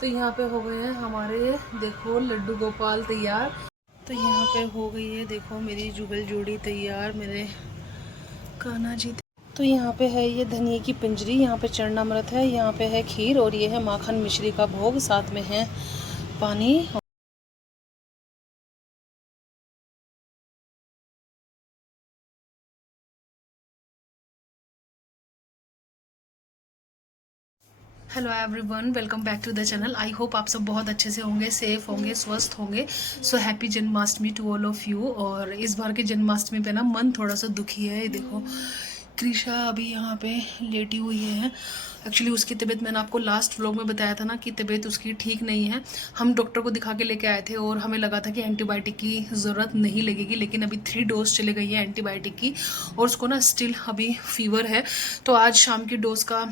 तो यहाँ पे हो गए हैं हमारे, देखो, लड्डू गोपाल तैयार। तो यहाँ पे हो गई है, देखो, मेरी जुगल जोड़ी तैयार, मेरे कान्हा जी। तो यहाँ पे है ये धनिए की पिंजरी, यहाँ पे चरणामृत है, यहाँ पे है खीर और ये है माखन मिश्री का भोग, साथ में है पानी। Hello everyone, welcome back to the channel. I hope आप सब बहुत अच्छे से होंगे, सेफ होंगे, स्वस्थ होंगे। So happy Janmashtami to all of you. और इस बार की जन्माष्टमी पे ना मन थोड़ा सा दुखी है। देखो, कृषा अभी यहाँ पे लेटी हुई है। एक्चुअली उसकी तबीयत, मैंने आपको लास्ट व्लॉग में बताया था ना कि तबीयत उसकी ठीक नहीं है। हम डॉक्टर को दिखा के लेके आए थे और हमें लगा था कि एंटीबायोटिक की ज़रूरत नहीं लगेगी, लेकिन अभी 3 डोज चले गई है एंटीबायोटिक की और उसको ना स्टिल अभी फीवर है। तो आज शाम की डोज का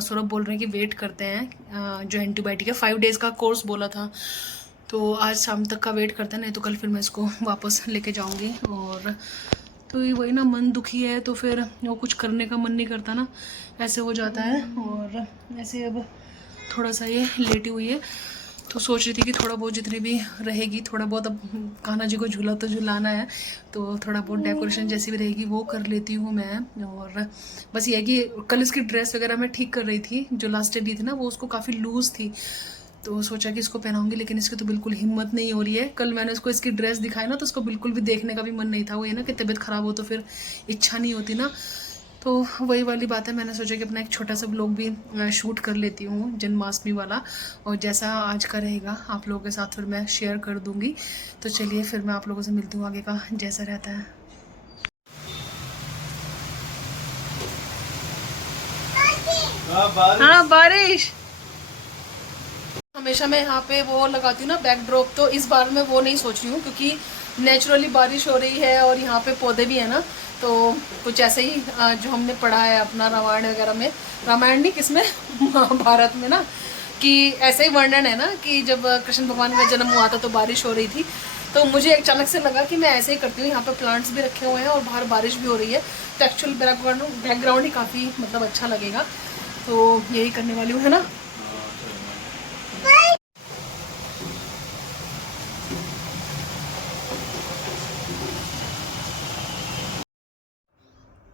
सौरभ बोल रहे हैं कि वेट करते हैं। जो एंटीबायोटिक है 5 डेज़ का कोर्स बोला था, तो आज शाम तक का वेट करते हैं, नहीं तो कल फिर मैं इसको वापस लेके जाऊँगी। और तो ये वही ना, मन दुखी है तो फिर वो कुछ करने का मन नहीं करता ना, ऐसे हो जाता है। और ऐसे अब थोड़ा सा ये लेटी हुई है, तो सोच रही थी कि थोड़ा बहुत जितनी भी रहेगी, थोड़ा बहुत, अब कान्हा जी को झूला तो झुलाना है, तो थोड़ा बहुत डेकोरेशन जैसी भी रहेगी वो कर लेती हूँ मैं। और बस ये है कि कल इसकी ड्रेस वगैरह मैं ठीक कर रही थी, जो लास्ट डे दी थी ना वो उसको काफ़ी लूज़ थी, तो सोचा कि इसको पहनाऊंगी, लेकिन इसकी तो बिल्कुल हिम्मत नहीं हो रही है। कल मैंने उसको इसकी ड्रेस दिखाई ना, तो उसको बिल्कुल भी देखने का भी मन नहीं था। वो ये ना कि तबीयत ख़राब हो तो फिर इच्छा नहीं होती ना, तो वही वाली बात है। मैंने सोचा कि अपना एक छोटा सा व्लॉग भी शूट कर लेती हूँ जन्माष्टमी वाला, और जैसा आज का रहेगा आप लोगों के साथ फिर मैं शेयर कर दूँगी। तो चलिए फिर मैं आप लोगों से मिलती हूँ आगे का जैसा रहता है। हाँ, बारिश। हमेशा मैं यहाँ पे वो लगाती हूँ ना बैकड्रॉप, तो इस बार मैं वो नहीं सोच रही हूँ, क्योंकि नेचुरली बारिश हो रही है और यहाँ पे पौधे भी है ना, तो कुछ ऐसे ही जो हमने पढ़ा है अपना रामायण वगैरह में, रामायण नहीं, किसमें, महाभारत में ना, कि ऐसे ही वर्णन है ना कि जब कृष्ण भगवान का जन्म हुआ था तो बारिश हो रही थी। तो मुझे अचानक से लगा कि मैं ऐसे ही करती हूँ। यहाँ पे प्लांट्स भी रखे हुए हैं और बाहर बारिश भी हो रही है, तो एक्चुअल बैकग्राउंड ही काफ़ी मतलब अच्छा लगेगा, तो यही करने वाली हूँ, है ना।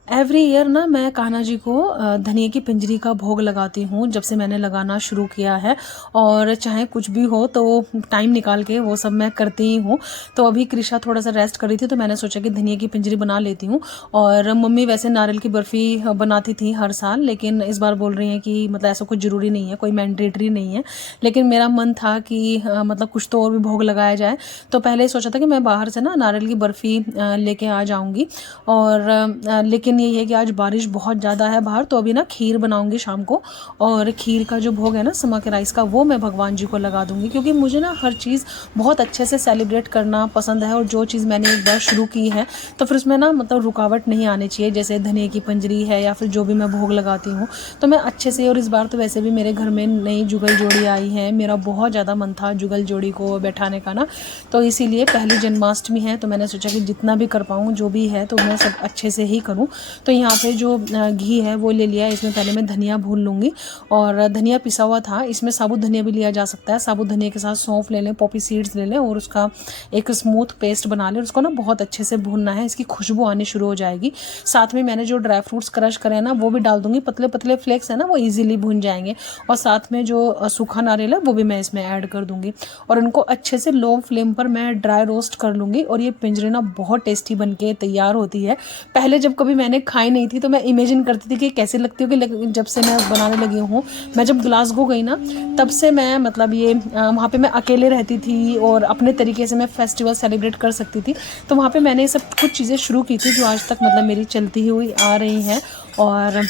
एवरी ईयर ना मैं कान्हा जी को धनिया की पिंजरी का भोग लगाती हूँ, जब से मैंने लगाना शुरू किया है। और चाहे कुछ भी हो तो टाइम निकाल के वो सब मैं करती ही हूँ। तो अभी कृषा थोड़ा सा रेस्ट कर रही थी, तो मैंने सोचा कि धनिया की पिंजरी बना लेती हूँ। और मम्मी वैसे नारियल की बर्फ़ी बनाती थी हर साल, लेकिन इस बार बोल रही हैं कि मतलब ऐसा कुछ ज़रूरी नहीं है, कोई मैंडेटरी नहीं है। लेकिन मेरा मन था कि मतलब कुछ तो और भी भोग लगाया जाए, तो पहले सोचा था कि मैं बाहर से ना नारियल की बर्फ़ी लेके आ जाऊँगी। और लेकिन यही है कि आज बारिश बहुत ज़्यादा है बाहर, तो अभी ना खीर बनाऊंगी शाम को। और खीर का जो भोग है ना समा के राइस का, वो मैं भगवान जी को लगा दूंगी, क्योंकि मुझे ना हर चीज़ बहुत अच्छे से सेलिब्रेट करना पसंद है। और जो चीज़ मैंने एक बार शुरू की है तो फिर उसमें ना मतलब रुकावट नहीं आनी चाहिए। जैसे धनिया की पंजरी है या फिर जो भी मैं भोग लगाती हूँ, तो मैं अच्छे से। और इस बार तो वैसे भी मेरे घर में नई जुगल जोड़ी आई है, मेरा बहुत ज़्यादा मन था जुगल जोड़ी को बैठाने का ना, तो इसीलिए पहली जन्माष्टमी है, तो मैंने सोचा कि जितना भी कर पाऊँ, जो भी है, तो मैं सब अच्छे से ही करूँ। तो यहाँ पे जो घी है वो ले लिया है, इसमें पहले मैं धनिया भून लूँगी। और धनिया पिसा हुआ था, इसमें साबुत धनिया भी लिया जा सकता है। साबुत धनिया के साथ सौंफ ले लें, पॉपी सीड्स ले लें और उसका एक स्मूथ पेस्ट बना लें। उसको ना बहुत अच्छे से भूनना है, इसकी खुशबू आनी शुरू हो जाएगी। साथ में मैंने जो ड्राई फ्रूट्स क्रश करे हैं ना, वो भी डाल दूँगी। पतले पतले फ्लेक्स है ना, वो ईजिली भून जाएंगे। और साथ में जो सूखा नारियल है वो भी मैं इसमें ऐड कर दूँगी, और इनको अच्छे से लो फ्लेम पर मैं ड्राई रोस्ट कर लूँगी। और ये पिंजरे ना बहुत टेस्टी बन के तैयार होती है। पहले जब कभी मैंने खाई नहीं थी, तो मैं इमेजिन करती थी कि कैसे लगती होगी, लेकिन जब से मैं बनाने लगी हूँ, मैं जब ग्लासगो गई ना, तब से मैं मतलब ये वहाँ पे मैं अकेले रहती थी और अपने तरीके से मैं फेस्टिवल सेलिब्रेट कर सकती थी। तो वहाँ पे मैंने सब कुछ चीज़ें शुरू की थी जो आज तक मतलब मेरी चलती हुई आ रही हैं, और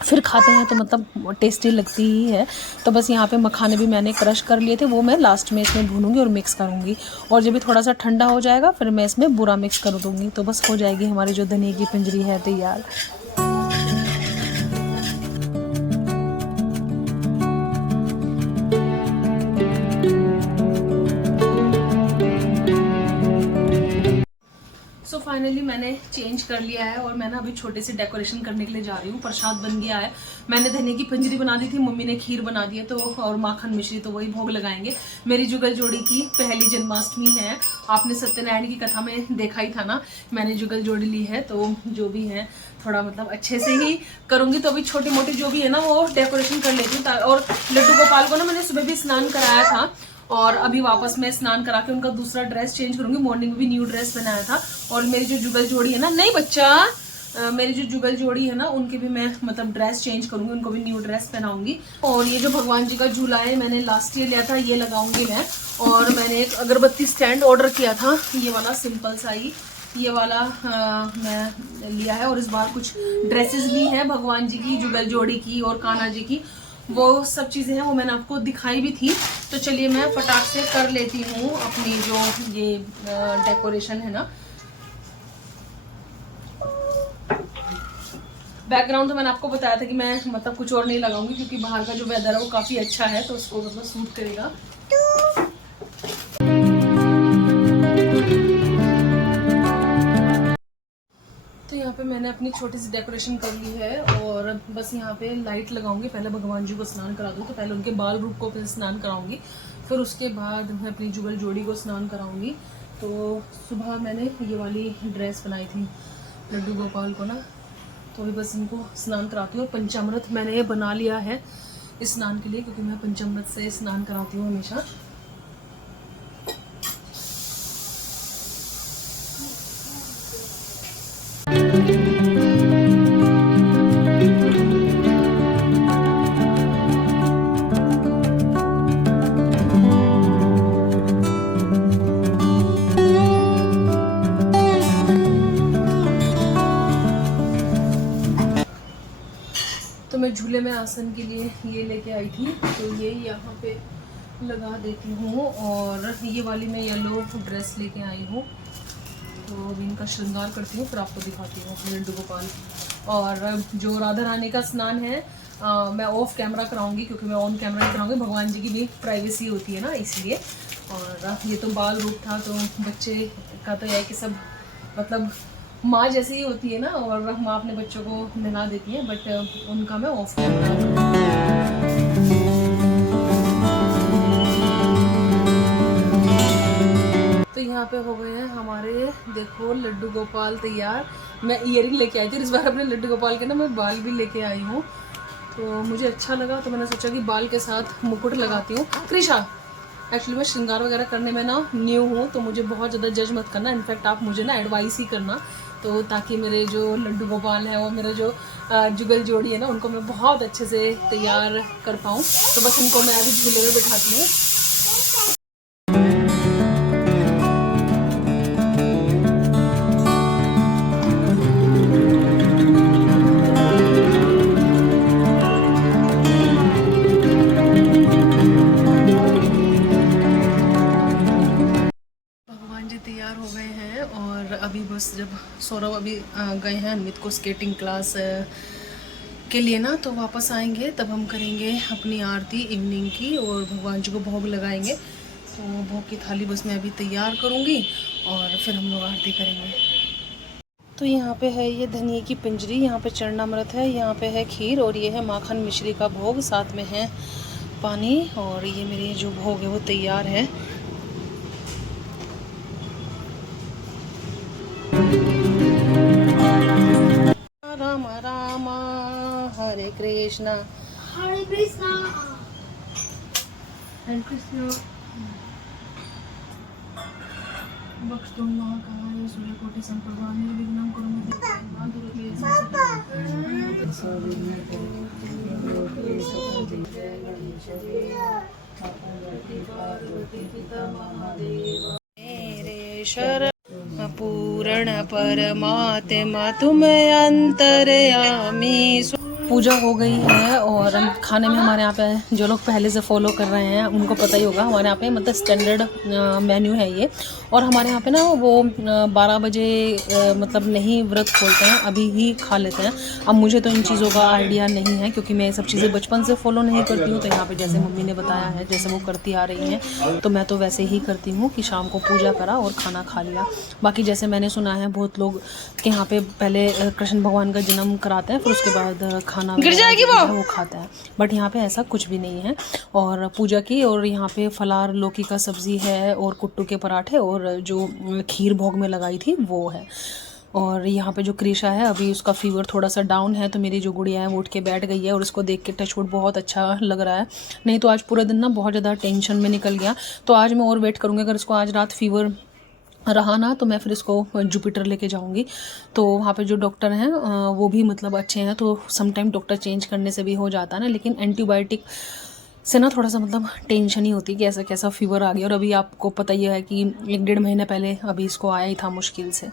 फिर खाते हैं तो मतलब टेस्टी लगती ही है। तो बस यहाँ पे मखाने भी मैंने क्रश कर लिए थे, वो मैं लास्ट में इसमें भूनूंगी और मिक्स करूँगी। और जब भी थोड़ा सा ठंडा हो जाएगा, फिर मैं इसमें बूरा मिक्स कर दूँगी, तो बस हो जाएगी हमारी जो धनिया की पिंजरी है तैयार। सो फाइनली मैंने चेंज कर लिया है और मैं ना अभी छोटे से डेकोरेशन करने के लिए जा रही हूँ। प्रसाद बन गया है। मैंने धनिया की पंजरी बना दी थी, मम्मी ने खीर बना दी है तो और माखन मिश्री, तो वही भोग लगाएंगे। मेरी जुगल जोड़ी की पहली जन्माष्टमी है। आपने सत्यनारायण की कथा में देखा ही था ना, मैंने जुगल जोड़ी ली है। तो जो भी है थोड़ा मतलब अच्छे से ही करूँगी। तो अभी छोटी मोटी जो भी है ना वो डेकोरेशन कर लेती हूँ। और लड्डू गोपाल को ना मैंने सुबह भी स्नान कराया था और अभी वापस मैं स्नान करा के उनका दूसरा ड्रेस चेंज करूंगी। मॉर्निंग में भी न्यू ड्रेस पहनाया था। और मेरी जो जुगल जोड़ी है ना, नहीं बच्चा, मेरी जो जुगल जोड़ी है ना उनके भी मैं मतलब ड्रेस चेंज करूंगी, उनको भी न्यू ड्रेस पहनाऊंगी। और ये जो भगवान जी का झूला है मैंने लास्ट ईयर लिया था, ये लगाऊंगी मैं। और मैंने एक अगरबत्ती स्टैंड ऑर्डर किया था, ये वाला सिंपल सा ही ये वाला मैं लिया है। और इस बार कुछ ड्रेसेस ली हैं भगवान जी की, जुगल जोड़ी की और कान्हा जी की, वो सब चीज़ें हैं वो मैंने आपको दिखाई भी थी। तो चलिए मैं फटाक से कर लेती हूँ अपनी जो ये डेकोरेशन है ना। बैकग्राउंड तो मैंने आपको बताया था कि मैं मतलब कुछ और नहीं लगाऊंगी क्योंकि बाहर का जो वेदर है वो काफ़ी अच्छा है तो उसको मतलब सूट करेगा। तो यहाँ पे मैंने अपनी छोटी सी डेकोरेशन कर ली है और बस यहाँ पे लाइट लगाऊंगी। पहले भगवान जी को स्नान करा दूँ, तो पहले उनके बाल रूप को फिर स्नान कराऊंगी, फिर उसके बाद मैं अपनी जुगल जोड़ी को स्नान कराऊंगी। तो सुबह मैंने ये वाली ड्रेस बनाई थी लड्डू गोपाल को ना, तो अभी बस इनको स्नान कराती हूँ। और पंचामृत मैंने बना लिया है स्नान के लिए क्योंकि मैं पंचामृत से स्नान कराती हूँ हमेशा। तो मैं झूले में आसन के लिए ये लेके आई थी, तो ये यहाँ पे लगा देती हूँ। और ये वाली मैं येलो ड्रेस लेके आई हूँ, तो अभी इनका श्रृंगार करती हूँ फिर आपको दिखाती हूँ अपने लड्डू गोपाल। और जो राधा रानी का स्नान है मैं ऑफ कैमरा कराऊंगी क्योंकि मैं ऑन कैमरा नहीं कराऊंगी, भगवान जी की भी प्राइवेसी होती है ना इसलिए। और ये तो बाल रूप था, तो बच्चे का तो यह है कि सब मतलब माँ जैसी ही होती है ना, और माँ अपने बच्चों को नहला देती है, बट उनका मैं ऑफ कैमरा। तो यहाँ पे हो गए हैं हमारे देखो लड्डू गोपाल तैयार। मैं इयरिंग लेके आई थी, इस बार अपने लड्डू गोपाल के ना मैं बाल भी लेके आई हूँ, तो मुझे अच्छा लगा तो मैंने सोचा कि बाल के साथ मुकुट लगाती हूँ। कृषा एक्चुअली मैं श्रृंगार वगैरह करने में ना न्यू हूँ, तो मुझे बहुत ज़्यादा जज मत करना, इनफैक्ट आप मुझे ना एडवाइस ही करना, तो ताकि मेरे जो लड्डू गोपाल हैं और मेरे जो जुगल जोड़ी है ना उनको मैं बहुत अच्छे से तैयार कर पाऊँ। तो बस इनको मैं अभी झूले में बिठाती हूँ। तैयार हो गए हैं और अभी बस जब सौरभ अभी गए हैं अन्वित को स्केटिंग क्लास के लिए ना, तो वापस आएंगे तब हम करेंगे अपनी आरती इवनिंग की और भगवान जी को भोग लगाएंगे। तो भोग की थाली बस मैं अभी तैयार करूँगी और फिर हम लोग आरती करेंगे। तो यहाँ पे है ये धनिया की पिंजरी, यहाँ पे चरणामृत है, यहाँ पे है खीर और ये है माखन मिश्री का भोग, साथ में है पानी। और ये मेरी जो भोग है वो तैयार है। राम राम हरे कृष्णा हरे कृष्णा हरे कृष्णा। भक्तुम महाकाय सूर्यकोटि संप्रभा निर्विघ्नं कुरु मे मेरे शरण पूर्ण परमात्मा तुम अंतर्यामी पूजा हो गई है और खाने में हमारे यहाँ पे जो लोग पहले से फॉलो कर रहे हैं उनको पता ही होगा, हमारे यहाँ पे मतलब स्टैंडर्ड मेन्यू है ये। और हमारे यहाँ पे ना वो 12 बजे मतलब नहीं व्रत खोलते हैं, अभी ही खा लेते हैं। अब मुझे तो इन चीज़ों का आइडिया नहीं है क्योंकि मैं ये सब चीज़ें बचपन से फॉलो नहीं करती हूँ। तो यहाँ पे जैसे मम्मी ने बताया है, जैसे वो करती आ रही हैं, तो मैं तो वैसे ही करती हूँ कि शाम को पूजा करा और खाना खा लिया। बाकी जैसे मैंने सुना है बहुत लोग के यहाँ पे पहले कृष्ण भगवान का जन्म कराते हैं, फिर उसके बाद खाना वो खाता है, बट यहाँ पे ऐसा कुछ भी नहीं है। और पूजा की, और यहाँ पे फलार लौकी का सब्ज़ी है और कुट्टू के पराठे और जो खीर भोग में लगाई थी वो है। और यहाँ पे जो क्रिशा है अभी उसका फीवर थोड़ा सा डाउन है, तो मेरी जो गुड़िया है वो उठ के बैठ गई है और उसको देख के टचवुड बहुत अच्छा लग रहा है। नहीं तो आज पूरा दिन ना बहुत ज़्यादा टेंशन में निकल गया। तो आज मैं और वेट करूँगी, अगर इसको आज रात फीवर रहा ना तो मैं फिर इसको जुपिटर लेके जाऊंगी। तो वहाँ पे जो डॉक्टर हैं वो भी मतलब अच्छे हैं। तो सम टाइम डॉक्टर चेंज करने से भी हो जाता है ना, लेकिन एंटीबायोटिक से ना थोड़ा सा मतलब टेंशन ही होती है कि ऐसा कैसा फीवर आ गया। और अभी आपको पता ही है कि 1-1.5 महीने पहले अभी इसको आया ही था मुश्किल से।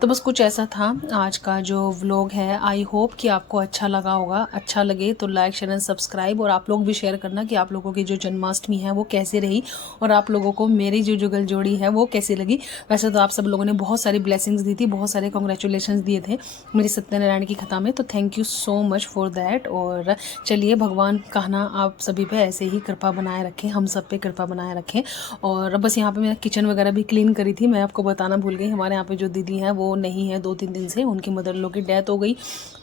तो बस कुछ ऐसा था आज का जो व्लॉग है। आई होप कि आपको अच्छा लगा होगा। अच्छा लगे तो लाइक शेयर एंड सब्सक्राइब, और आप लोग भी शेयर करना कि आप लोगों की जो जन्माष्टमी है वो कैसे रही और आप लोगों को मेरी जो जुगल जोड़ी है वो कैसी लगी। वैसे तो आप सब लोगों ने बहुत सारी ब्लेसिंग्स दी थी, बहुत सारे कॉन्ग्रेचुलेशन दिए थे मेरी सत्यनारायण की कथा में, तो thank you so much for that. और चलिए भगवान कहना आप सभी पे ऐसे ही कृपा बनाए रखें, हम सब पे कृपा बनाए रखें। और बस यहाँ पे मैं किचन वगैरह भी क्लीन करी थी। मैं आपको बताना भूल गई, हमारे यहाँ पे जो दीदी हैं वो नहीं है 2-3 दिन से, उनकी मदर लो की डेथ हो गई।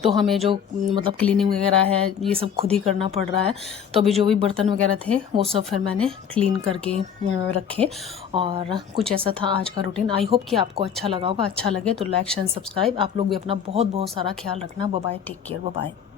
तो हमें जो मतलब क्लीनिंग वगैरह है ये सब खुद ही करना पड़ रहा है। तो अभी जो भी बर्तन वगैरह थे वो सब फिर मैंने क्लीन करके रखे। और कुछ ऐसा था आज का रूटीन। आई होप कि आपको अच्छा लगा होगा। अच्छा लगे तो लाइक शेयर सब्सक्राइब। आप लोग भी अपना बहुत बहुत सारा ख्याल रखना। Bye bye, take care, bye bye.